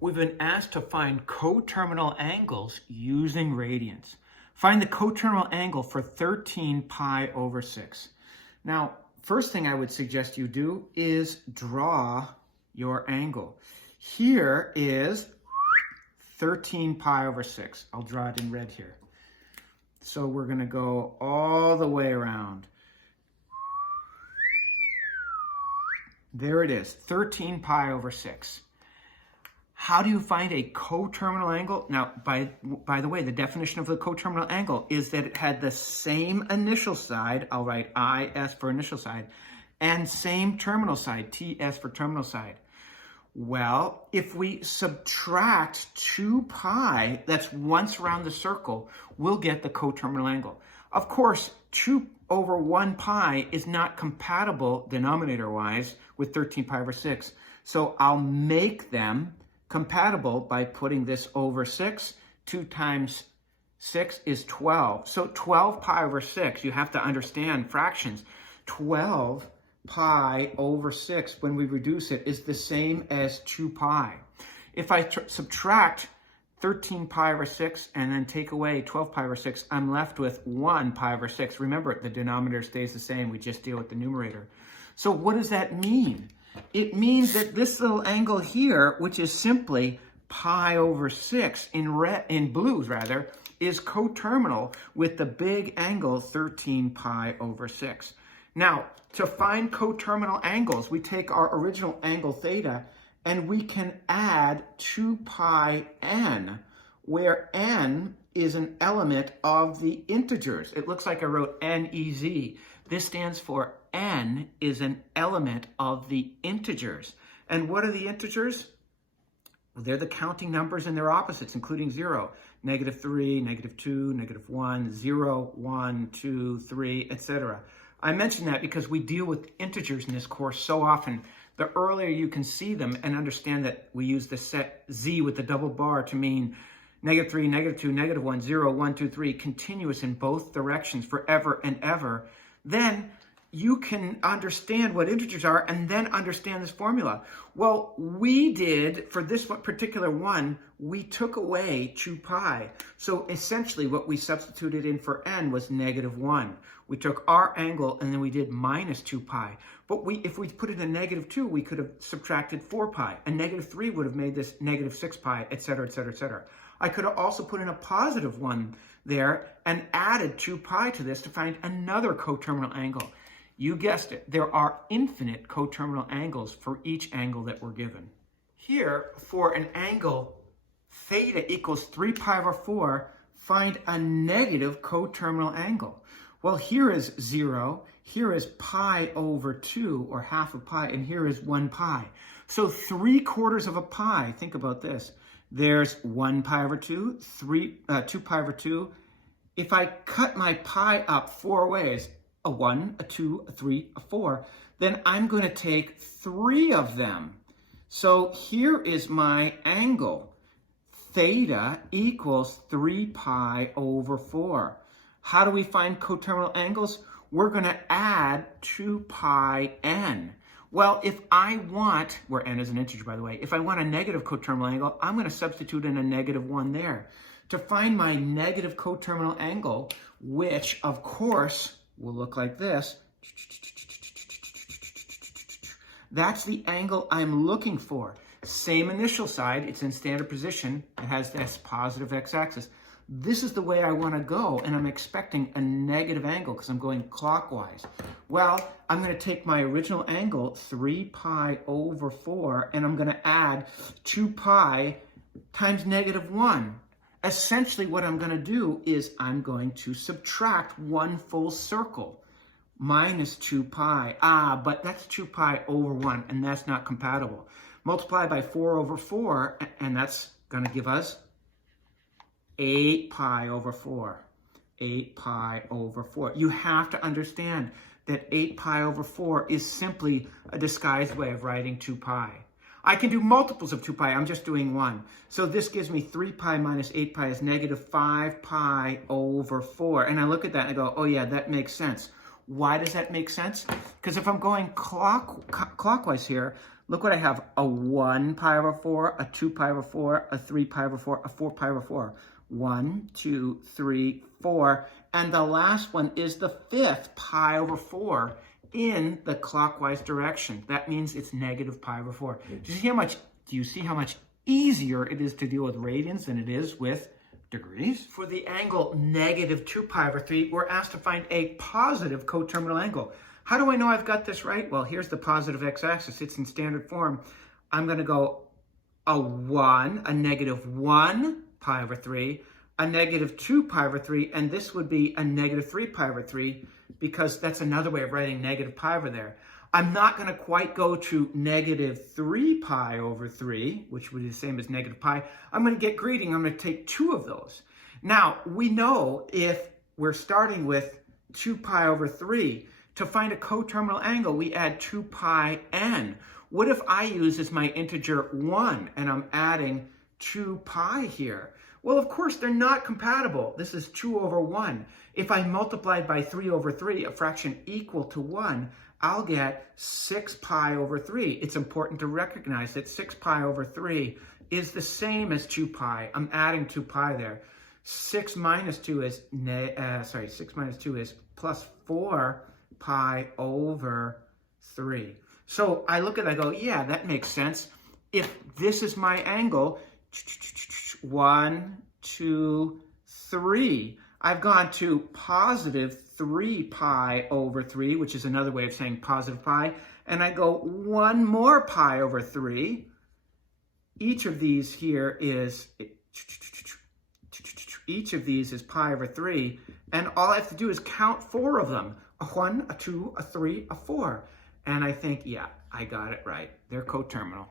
we've been asked to find coterminal angles using radians. Find the coterminal angle for 13 pi over 6. Now, first thing I would suggest you do is draw your angle. Here is 13 pi over 6. I'll draw it in red here. So we're going to go all the way around. There it is, 13 pi over 6. How do you find a coterminal angle? Now, by the way, the definition of the coterminal angle is that it had the same initial side, I'll write IS for initial side, and same terminal side, TS for terminal side. Well, if we subtract 2 pi, that's once around the circle, we'll get the coterminal angle. Of course, 2 over 1 pi is not compatible denominator-wise with 13 pi over 6. So I'll make them compatible by putting this over 6. 2 times 6 is 12. So 12 pi over 6, you have to understand fractions. 12 pi over 6, when we reduce it, is the same as 2 pi. If I subtract 13 pi over 6 and then take away 12 pi over 6, I'm left with 1 pi over 6. Remember, the denominator stays the same. We just deal with the numerator. So what does that mean? It means that this little angle here, which is simply pi over 6 in blues rather, is coterminal with the big angle 13 pi over 6. Now, to find coterminal angles, we take our original angle theta and we can add 2 pi n, where n is an element of the integers. It looks like I wrote NEZ. This stands for n is an element of the integers. And what are the integers? Well, they're the counting numbers and their opposites, including 0. -3, -2, -1, 0, 1, 2, 3, etc. I mention that because we deal with integers in this course so often. The earlier you can see them and understand that we use the set z with the double bar to mean -3, -2, -1, 0, 1, 2, 3, continuous in both directions forever and ever, then you can understand what integers are and then understand this formula. Well, we did, for this particular one, we took away 2 pi. So essentially what we substituted in for n was -1. We took our angle and then we did minus 2 pi. But if we put in a -2, we could have subtracted 4 pi. A -3 would have made this -6 pi, etc., etc., etc. I could have also put in a positive 1 there and added 2 pi to this to find another coterminal angle. You guessed it, there are infinite coterminal angles for each angle that we're given. Here, for an angle theta equals 3 pi over 4, find a negative coterminal angle. Well, here is 0, here is pi over 2, or half of pi, and here is 1 pi. So 3/4 of a pi, think about this. There's 1 pi over 2, 2 pi over 2. If I cut my pi up 4 ways, a 1, a 2, a 3, a 4, then I'm going to take 3 of them. So here is my angle. Theta equals 3 pi over 4. How do we find coterminal angles? We're going to add 2 pi n. Well, if I want, where n is an integer, by the way, if I want a negative coterminal angle, I'm going to substitute in a -1 there. To find my negative coterminal angle, which, of course, will look like this. That's the angle I'm looking for. Same initial side, it's in standard position. It has this positive x-axis. This is the way I want to go, and I'm expecting a negative angle because I'm going clockwise. Well, I'm going to take my original angle, 3 pi over 4, and I'm going to add 2 pi times -1. Essentially, what I'm going to do is I'm going to subtract 1 full circle, minus 2 pi. But that's 2 pi over 1, and that's not compatible. Multiply by 4 over 4, and that's going to give us 8 pi over 4. 8 pi over 4. You have to understand that 8 pi over 4 is simply a disguised way of writing 2 pi. I can do multiples of 2 pi. I'm just doing 1. So this gives me 3 pi minus 8 pi is -5 pi over 4. And I look at that and I go, oh yeah, that makes sense. Why does that make sense? Because if I'm going clockwise here, Look what I have, a 1 pi over 4, a 2 pi over 4, a 3 pi over 4, a 4 pi over 4. 1, 2, 3, 4. And the last one is the 5th pi over 4 in the clockwise direction. That means it's negative pi over 4. Do you see how much easier it is to deal with radians than it is with degrees? For the angle negative 2 pi over 3, we're asked to find a positive coterminal angle. How do I know I've got this right? Well, here's the positive x-axis. It's in standard form. I'm going to go a 1, a negative 1 pi over 3, a negative 2 pi over 3, and this would be a negative 3 pi over 3, because that's another way of writing negative pi over there. I'm not going to quite go to negative 3 pi over 3, which would be the same as negative pi. I'm going to get greedy. I'm going to take 2 of those. Now, we know if we're starting with 2 pi over 3, to find a coterminal angle, we add 2 pi n. What if I use as my integer 1 and I'm adding 2 pi here? Well, of course, they're not compatible. This is 2 over 1. If I multiply by 3 over 3, a fraction equal to 1, I'll get 6 pi over 3. It's important to recognize that 6 pi over 3 is the same as 2 pi. I'm adding 2 pi there. 6 minus 2 is plus 4 pi over 3. So I look at it, I go, yeah, that makes sense. If this is my angle, 1, 2, 3, I've gone to positive 3 pi over 3, which is another way of saying positive pi, and I go 1 more pi over 3. Each of these here is pi over 3, and all I have to do is count 4 of them. A 1, a 2, a 3, a 4. And I think, yeah, I got it right. They're coterminal.